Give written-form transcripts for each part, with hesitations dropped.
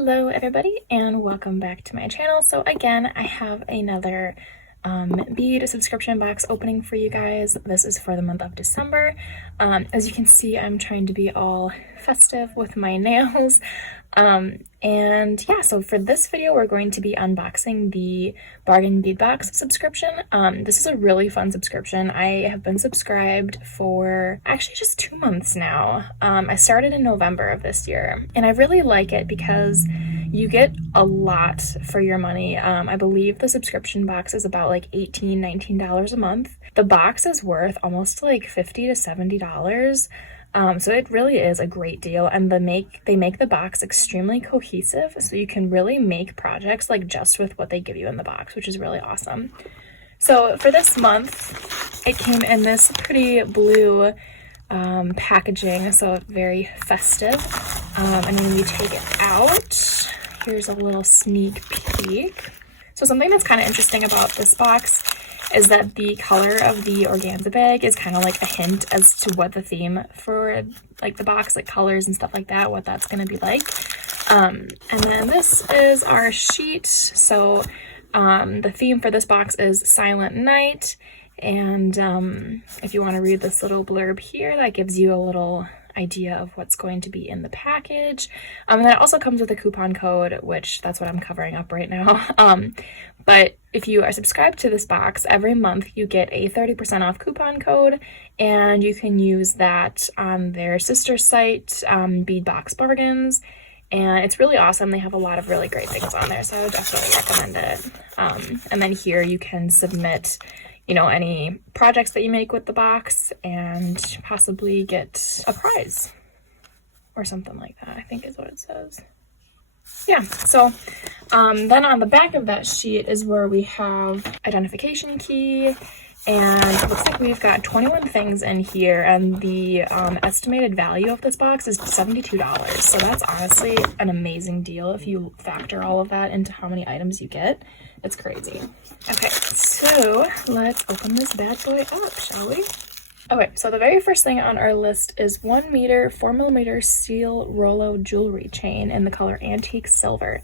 Hello everybody and welcome back to my channel. So again, I have another bead subscription box opening for you guys. This is for the month of December. As you can see, I'm trying to be all festive with my nails. And yeah, so for this video, we're going to be unboxing the Bargain Bead Box subscription. This is a really fun subscription. I have been subscribed for actually just 2 months now. I started in November of this year, and I really like it because you get a lot for your money. I believe the subscription box is about like $18, $19 a month. The box is worth almost like $50 to $70. So it really is a great deal, and they make the box extremely cohesive, so you can really make projects like just with what they give you in the box, which is really awesome. So for this month, it came in this pretty blue packaging, so very festive. And when you take it out, here's a little sneak peek. So something that's kind of interesting about this box is that the color of the organza bag is kind of like a hint as to what the theme for like the box, like colors and stuff like that, what that's going to be like. And then this is our sheet. So the theme for this box is Silent Night. And if you want to read this little blurb here, that gives you a little idea of what's going to be in the package. And then it also comes with a coupon code, which that's what I'm covering up right now. But if you are subscribed to this box, every month you get a 30% off coupon code, and you can use that on their sister site, Bead Box Bargains. And it's really awesome. They have a lot of really great things on there, so I would definitely recommend it. And then here you can submit, you know, any projects that you make with the box and possibly get a prize or something like that, I think is what it says. Yeah, so then on the back of that sheet is where we have identification key, and it looks like we've got 21 things in here, and the estimated value of this box is $72. So that's honestly an amazing deal if you factor all of that into how many items you get. It's crazy. Okay, so let's open this bad boy up, shall we? Okay, so the very first thing on our list is 1 meter 4mm steel Rolo jewelry chain in the color Antique Silver.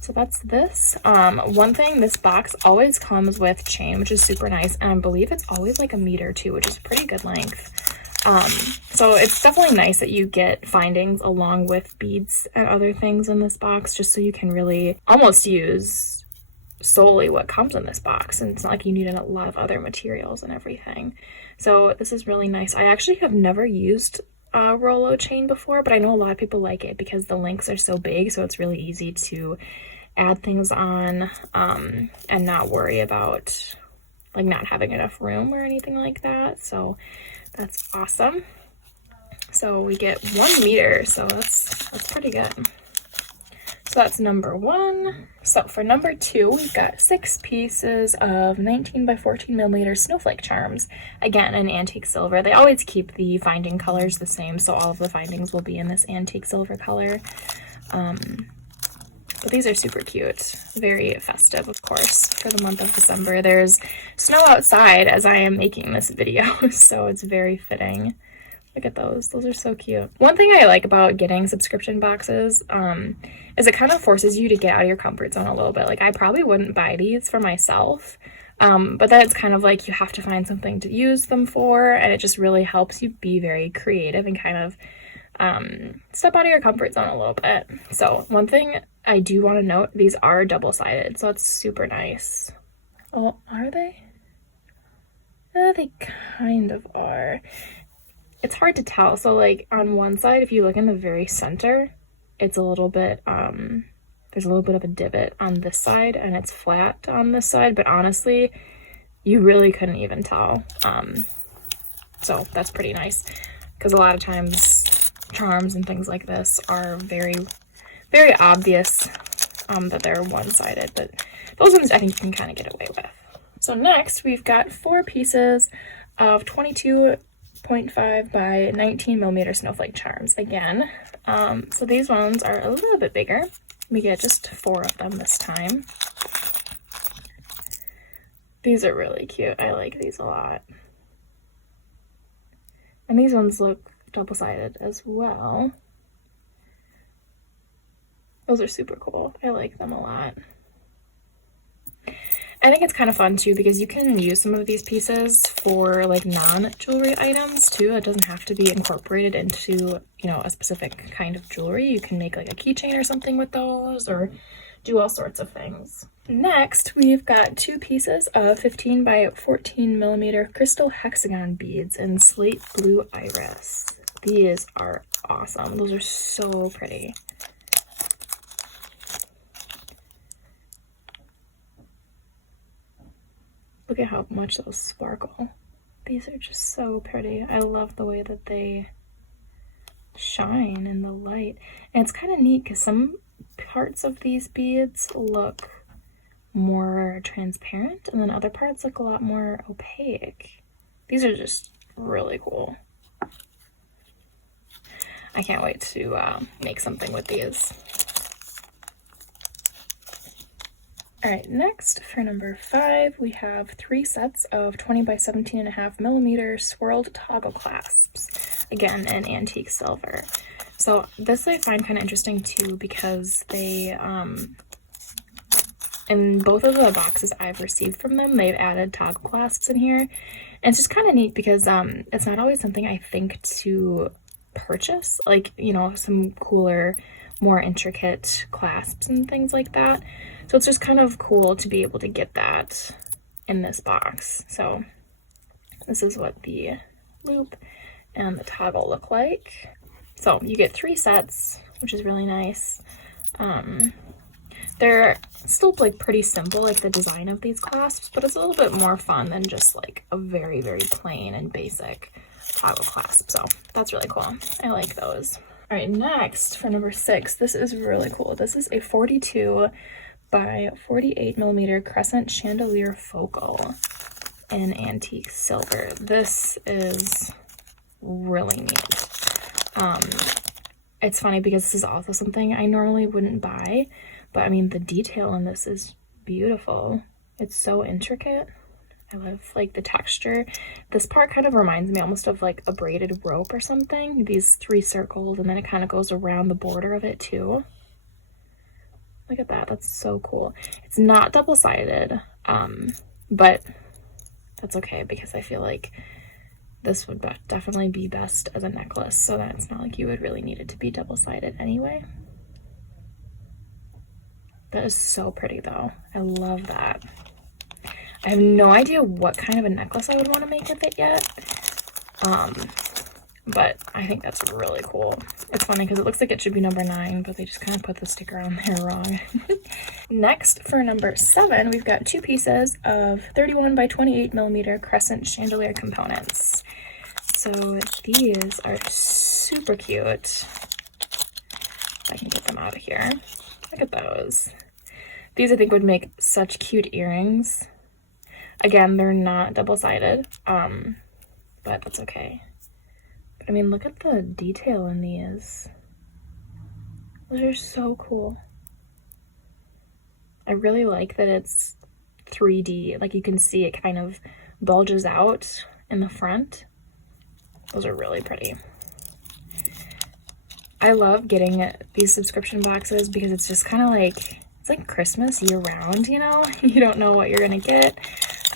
So that's this. One thing, this box always comes with chain, which is super nice, and I believe it's always like 1 meter too, which is pretty good length. So it's definitely nice that you get findings along with beads and other things in this box, just so you can really almost use solely what comes in this box, and it's not like you need a lot of other materials and everything. So this is really nice. I actually have never used a Rolo chain before, but I know a lot of people like it because the links are so big, so it's really easy to add things on and not worry about like not having enough room or anything like that. So that's awesome. So we get 1 meter, so that's pretty good. So that's number 1. So for number 2, we've got 6 pieces of 19 by 14mm snowflake charms. Again, in antique silver. They always keep the finding colors the same, so all of the findings will be in this antique silver color. But these are super cute. Very festive, of course, for the month of December. There's snow outside as I am making this video, so it's very fitting. Look at those. Those are so cute. One thing I like about getting subscription boxes is it kind of forces you to get out of your comfort zone a little bit. Like, I probably wouldn't buy these for myself, but then it's kind of like you have to find something to use them for, and it just really helps you be very creative and kind of step out of your comfort zone a little bit. So one thing I do want to note, these are double-sided, so that's super nice. Oh, are they? They kind of are. It's hard to tell. So like on one side, if you look in the very center, it's a little bit, there's a little bit of a divot on this side, and it's flat on this side, but honestly, you really couldn't even tell. So that's pretty nice, because a lot of times charms and things like this are very, very obvious that they're one-sided, but those ones I think you can kind of get away with. So next, we've got 4 pieces of 22.5 by 19mm snowflake charms again. So these ones are a little bit bigger. We get just 4 of them this time. These are really cute. I like these a lot. And these ones look double-sided as well. Those are super cool. I like them a lot. I think it's kind of fun too because you can use some of these pieces for like non-jewelry items too. It doesn't have to be incorporated into, you know, a specific kind of jewelry. You can make like a keychain or something with those or do all sorts of things. Next, we've got 2 pieces of 15 by 14 millimeter crystal hexagon beads in slate blue iris. These are awesome. Those are so pretty. Look at how much those sparkle. These are just so pretty. I love the way that they shine in the light. And it's kind of neat because some parts of these beads look more transparent and then other parts look a lot more opaque. These are just really cool. I can't wait to make something with these. All right, next for number 5, we have 3 sets of 20 by 17.5 millimeter swirled toggle clasps, again in antique silver. So this I find kind of interesting too because they, in both of the boxes I've received from them, they've added toggle clasps in here. And it's just kind of neat because it's not always something I think to purchase, like, you know, some cooler, more intricate clasps and things like that. So it's just kind of cool to be able to get that in this box. So this is what the loop and the toggle look like. So you get 3 sets, which is really nice. They're still like pretty simple, like the design of these clasps, but it's a little bit more fun than just like a very, very plain and basic toggle clasp. So that's really cool. I like those. All right, next for number 6, this is really cool. This is a 42 by 48 millimeter Crescent Chandelier focal in antique silver. This is really neat. It's funny because this is also something I normally wouldn't buy, but I mean the detail on this is beautiful. It's so intricate. I love like the texture. This part kind of reminds me almost of like a braided rope or something. These 3 circles and then it kind of goes around the border of it too. Look at that. That's so cool. It's not double-sided, but that's okay because I feel like this would definitely be best as a necklace, so that it's not like you would really need it to be double-sided anyway. That is so pretty though. I love that. I have no idea what kind of a necklace I would want to make with it yet, but I think that's really cool. It's funny because it looks like it should be number 9, but they just kind of put the sticker on there wrong. Next, for number 7, we've got 2 pieces of 31 by 28 millimeter Crescent Chandelier components. So these are super cute. If I can get them out of here. Look at those. These I think would make such cute earrings. Again, they're not double-sided, but that's okay. I mean, look at the detail in these. Those are so cool. I really like that it's 3D. Like you can see it kind of bulges out in the front. Those are really pretty. I love getting these subscription boxes because it's just kind of like, it's like Christmas year round, you know? You don't know what you're gonna get.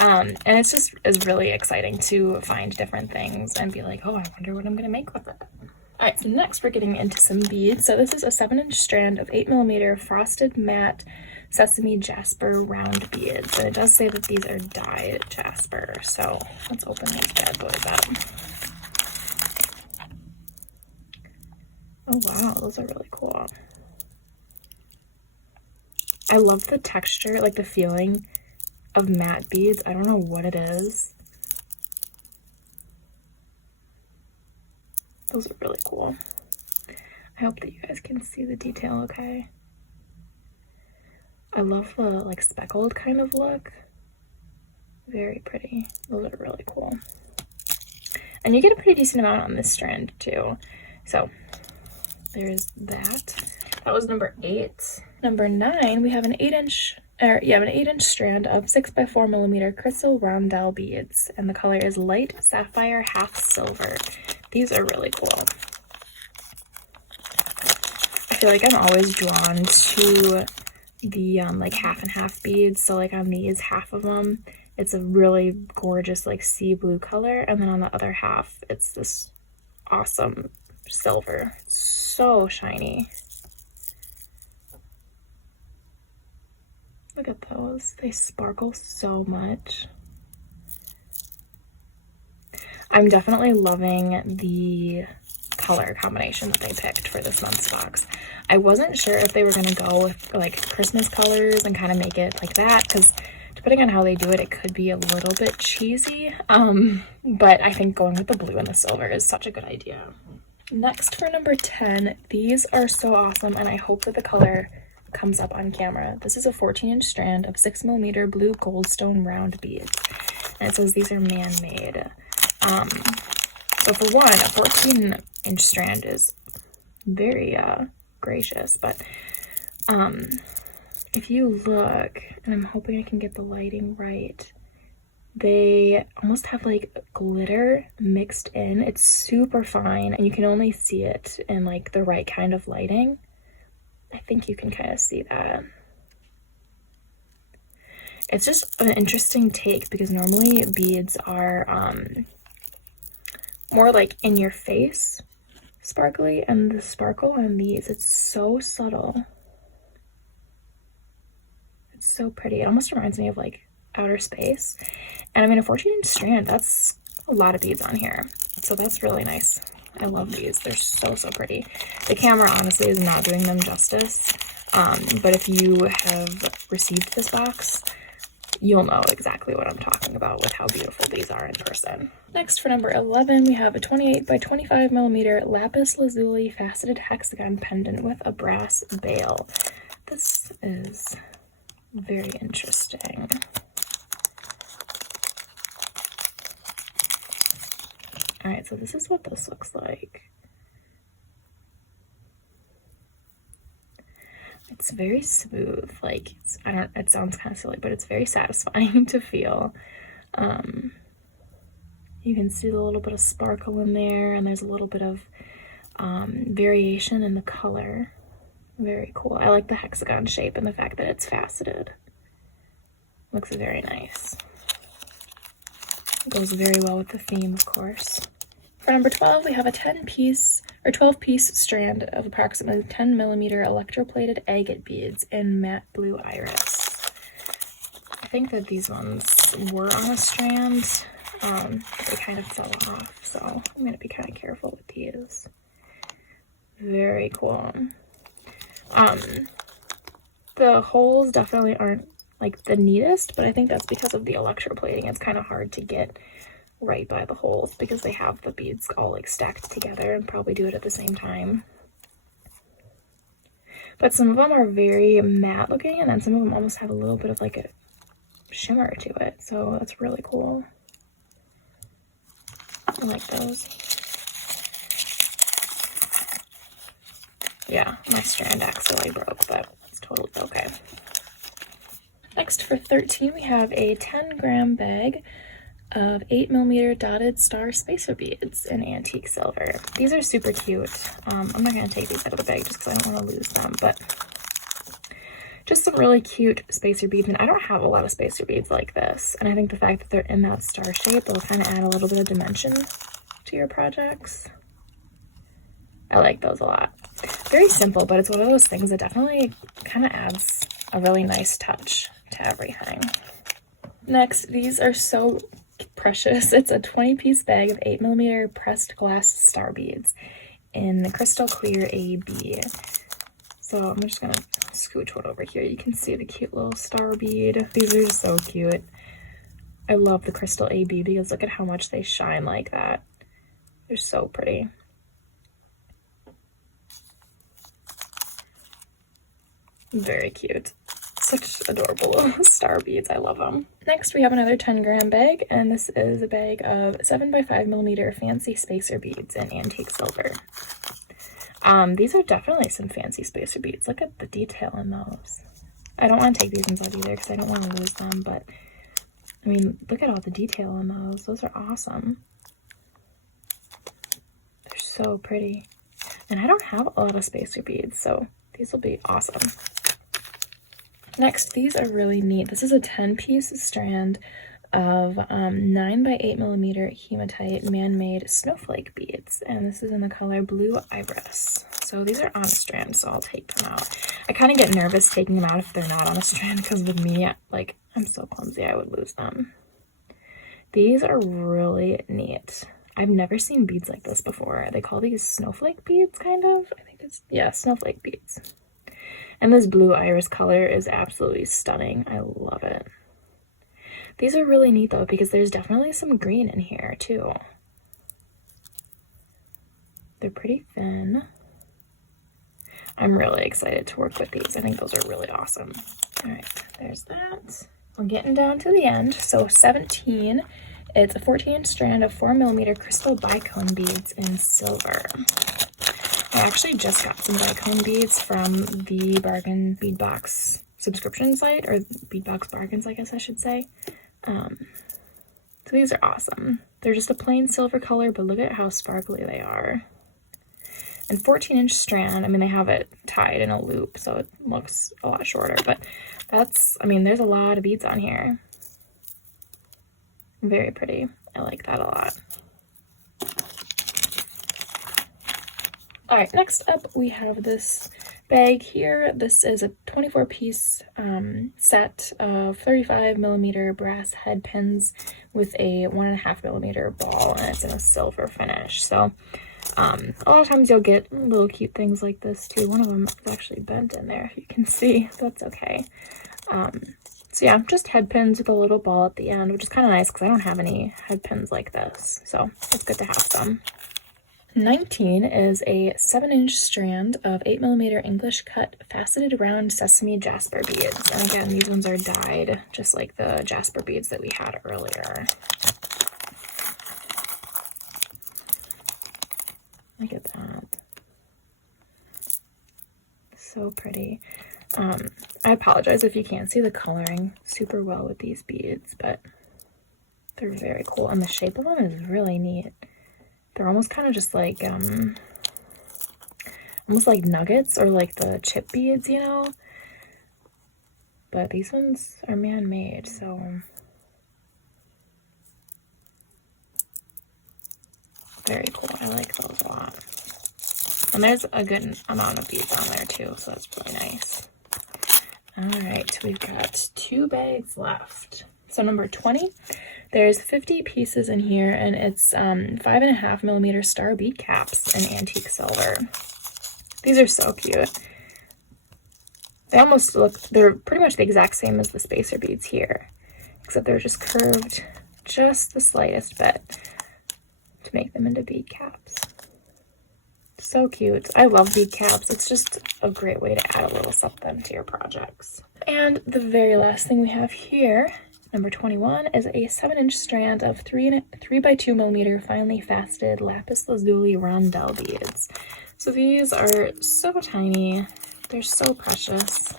And it's really exciting to find different things and be like, oh, I wonder what I'm gonna make with it. All right, so next we're getting into some beads. So this is a 7-inch strand of 8 millimeter frosted matte sesame jasper round beads. And it does say that these are dyed jasper. So let's open these bad boys up. Oh wow, those are really cool. I love the texture, like the feeling of matte beads. I don't know what it is. Those are really cool. I hope that you guys can see the detail okay. I love the like speckled kind of look. Very pretty. Those are really cool. And you get a pretty decent amount on this strand too. So there's that. That was number 8. Number 9, we have an 8-inch strand of 6 by 4 millimeter crystal rondelle beads, and the color is light sapphire half silver. These are really cool. I feel like I'm always drawn to the like half and half beads. So like on these, half of them, it's a really gorgeous like sea blue color, and then on the other half, it's this awesome silver. It's so shiny. Look at those. They sparkle so much. I'm definitely loving the color combination that they picked for this month's box. I wasn't sure if they were going to go with like Christmas colors and kind of make it like that, because depending on how they do it, it could be a little bit cheesy. But I think going with the blue and the silver is such a good idea. Next, for number 10, these are so awesome, and I hope that the color comes up on camera. This is a 14-inch strand of 6mm blue goldstone round beads, and it says these are man-made. So for one, a 14-inch strand is very gracious, but if you look, and I'm hoping I can get the lighting right, they almost have like glitter mixed in. It's super fine, and you can only see it in like the right kind of lighting. I think you can kind of see that. It's just an interesting take, because normally beads are more like in your face sparkly, and the sparkle on these, it's so subtle. It's so pretty. It almost reminds me of like outer space. And I mean, a 14-inch strand, that's a lot of beads on here, so that's really nice. I love these. They're so pretty. The camera honestly is not doing them justice, but if you have received this box, you'll know exactly what I'm talking about with how beautiful these are in person. Next, for number 11, we have a 28 by 25mm Lapis Lazuli Faceted Hexagon pendant with a brass bail. This is very interesting. Alright, so this is what this looks like. It's very smooth, like, it sounds kind of silly, but it's very satisfying to feel. You can see the little bit of sparkle in there, and there's a little bit of variation in the color. Very cool. I like the hexagon shape and the fact that it's faceted. Looks very nice. Goes very well with the theme, of course. For number 12, we have a 12-piece strand of approximately 10mm electroplated agate beads in matte blue iris. I think that these ones were on a strand. They kind of fell off, so I'm going to be kind of careful with these. Very cool. The holes definitely aren't like the neatest, but I think that's because of the electroplating. It's kind of hard to get right by the holes because they have the beads all like stacked together and probably do it at the same time. But some of them are very matte looking, and then some of them almost have a little bit of like a shimmer to it, so that's really cool. I like those. Yeah, my strand accidentally broke, but it's totally okay. Next, for 13, we have a 10-gram bag of 8mm dotted star spacer beads in antique silver. These are super cute. I'm not going to take these out of the bag just because I don't want to lose them, but just some really cute spacer beads. And I don't have a lot of spacer beads like this, and I think the fact that they're in that star shape, they'll kind of add a little bit of dimension to your projects. I like those a lot. Very simple, but it's one of those things that definitely kind of adds a really nice touch to everything. Next, these are so precious. It's a 20-piece bag of 8mm pressed glass star beads in the crystal clear AB. So I'm just gonna scooch one over here. You can see the cute little star bead. These are so cute. I love the crystal AB because look at how much they shine like that. They're so pretty. Very cute. Such adorable star beads. I love them. Next, we have another 10-gram bag, and this is a bag of 7x5mm fancy spacer beads in antique silver. These are definitely some fancy spacer beads. Look at the detail in those. I don't want to take these ones out either because I don't want to lose them, but I mean, look at all the detail in those. Those are awesome. They're so pretty. And I don't have a lot of spacer beads, so these will be awesome. Next, these are really neat. This is a 10-piece strand of 9 by 8 millimeter hematite man-made snowflake beads, and this is in the color Blue Iris. So these are on a strand, so I'll take them out. I kind of get nervous taking them out if they're not on a strand, because with me, like, I'm so clumsy I would lose them. These are really neat. I've never seen beads like this before. They call these snowflake beads, kind of. I think it's, yeah, snowflake beads. And this blue iris color is absolutely stunning. I love it. These are really neat though, because there's definitely some green in here too. They're pretty thin. I'm really excited to work with these. I think those are really awesome. All right, there's that. We're getting down to the end. So 17, it's a 14-inch strand of 4 millimeter crystal bicone beads in silver. I actually just got some bicone beads from the Bargain Bead Box subscription site, or Bead Box Bargains, I guess I should say. So these are awesome. They're just a plain silver color, but look at how sparkly they are. And 14-inch strand, I mean, they have it tied in a loop, so it looks a lot shorter, but that's, I mean, there's a lot of beads on here. Very pretty. I like that a lot. All right, next up we have this bag here. This is a 24-piece set of 35 millimeter brass head pins with a 1.5 millimeter ball, and it's in a silver finish. So a lot of times you'll get little cute things like this too. One of them is actually bent in there, if you can see. That's okay. So yeah, just head pins with a little ball at the end, which is kind of nice because I don't have any head pins like this. So it's good to have some. 19 is a 7-inch strand of 8 millimeter English cut faceted round sesame jasper beads. And again, these ones are dyed just like the jasper beads that we had earlier. Look at that. So pretty. I apologize if you can't see the coloring super well with these beads, but they're very cool. And the shape of them is really neat. They're almost kind of just like, almost like nuggets or like the chip beads, you know? But these ones are man-made, so very cool. I like those a lot. And there's a good amount of beads on there too, so that's really nice. All right, we've got 2 bags left. So number 20, there's 50 pieces in here, and it's 5.5 millimeter star bead caps in antique silver. These are so cute. They almost look, they're pretty much the exact same as the spacer beads here, except they're just curved just the slightest bit to make them into bead caps. So cute. I love bead caps. It's just a great way to add a little something to your projects. And the very last thing we have here, number 21, is a 7-inch strand of 3 by 2 millimeter finely faceted Lapis Lazuli rondelle beads. So these are so tiny. They're so precious.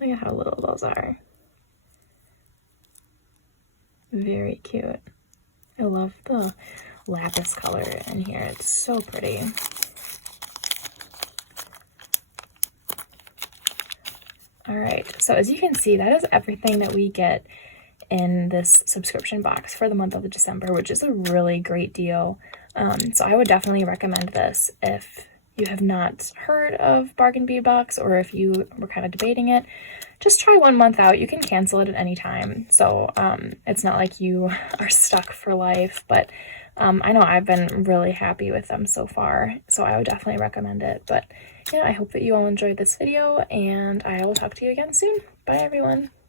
Look at how little those are. Very cute. I love the lapis color in here. It's so pretty. All right, so as you can see, that is everything that we get in this subscription box for the month of December, which is a really great deal. So I would definitely recommend this if you have not heard of Bargain Bead Box, or if you were kind of debating it. Just try 1 month out. You can cancel it at any time. So it's not like you are stuck for life, but I know I've been really happy with them so far. So I would definitely recommend it. But yeah, I hope that you all enjoyed this video, and I will talk to you again soon. Bye everyone.